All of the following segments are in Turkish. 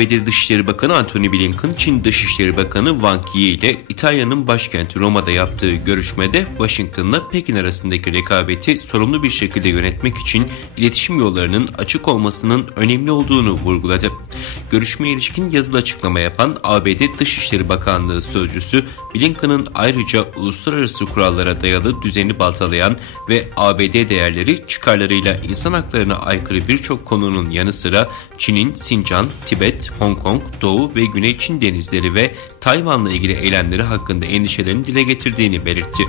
ABD Dışişleri Bakanı Antony Blinken, Çin Dışişleri Bakanı Wang Yi ile İtalya'nın başkenti Roma'da yaptığı görüşmede Washington'la Pekin arasındaki rekabeti sorumlu bir şekilde yönetmek için iletişim yollarının açık olmasının önemli olduğunu vurguladı. Görüşmeye ilişkin yazılı açıklama yapan ABD Dışişleri Bakanlığı sözcüsü, Blinken'ın ayrıca uluslararası kurallara dayalı düzeni baltalayan ve ABD değerleri çıkarlarıyla insan haklarına aykırı birçok konunun yanı sıra Çin'in Sincan, Tibet, Hong Kong, Doğu ve Güney Çin denizleri ve Tayvan'la ilgili eylemleri hakkında endişelerini dile getirdiğini belirtti.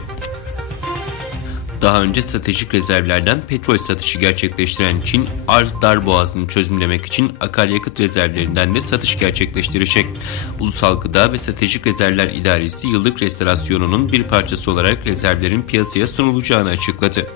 Daha önce stratejik rezervlerden petrol satışı gerçekleştiren Çin, arz darboğazını çözümlemek için akaryakıt rezervlerinden de satış gerçekleştirecek. Ulusal Gıda ve Stratejik Rezervler İdaresi yıllık restorasyonunun bir parçası olarak rezervlerin piyasaya sunulacağını açıkladı.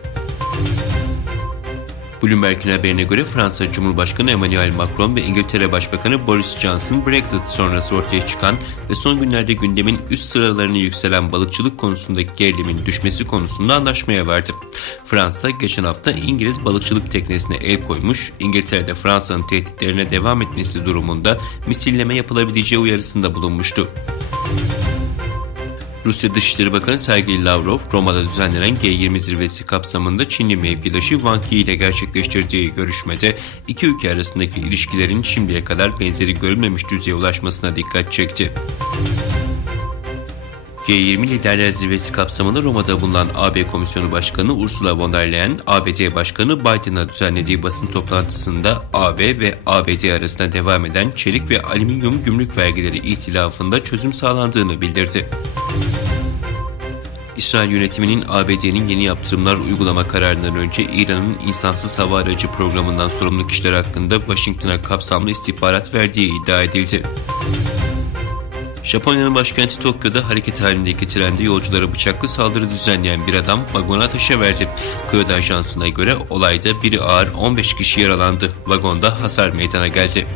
Bloomberg'in haberine göre Fransa Cumhurbaşkanı Emmanuel Macron ve İngiltere Başbakanı Boris Johnson, Brexit sonrası ortaya çıkan ve son günlerde gündemin üst sıralarına yükselen balıkçılık konusundaki gerilimin düşmesi konusunda anlaşmaya vardı. Fransa geçen hafta İngiliz balıkçılık teknesine el koymuş, İngiltere'de Fransa'nın tehditlerine devam etmesi durumunda misilleme yapılabileceği uyarısında bulunmuştu. Rusya Dışişleri Bakanı Sergey Lavrov, Roma'da düzenlenen G20 zirvesi kapsamında Çinli mevkidaşı Wang Yi ile gerçekleştirdiği görüşmede iki ülke arasındaki ilişkilerin şimdiye kadar benzeri görülmemiş düzeye ulaşmasına dikkat çekti. G20 Liderler Zirvesi kapsamında Roma'da bulunan AB Komisyonu Başkanı Ursula von der Leyen, ABD Başkanı Biden'la düzenlediği basın toplantısında AB ve ABD arasında devam eden çelik ve alüminyum gümrük vergileri itilafında çözüm sağlandığını bildirdi. İsrail yönetiminin ABD'nin yeni yaptırımlar uygulama kararından önce İran'ın insansız hava aracı programından sorumlu kişiler hakkında Washington'a kapsamlı istihbarat verdiği iddia edildi. Japonya'nın başkenti Tokyo'da hareket halindeki trende yolculara bıçaklı saldırı düzenleyen bir adam vagona ateşe verdi. Kyodo Ajansı'na göre olayda biri ağır 15 kişi yaralandı. Vagonda hasar meydana geldi.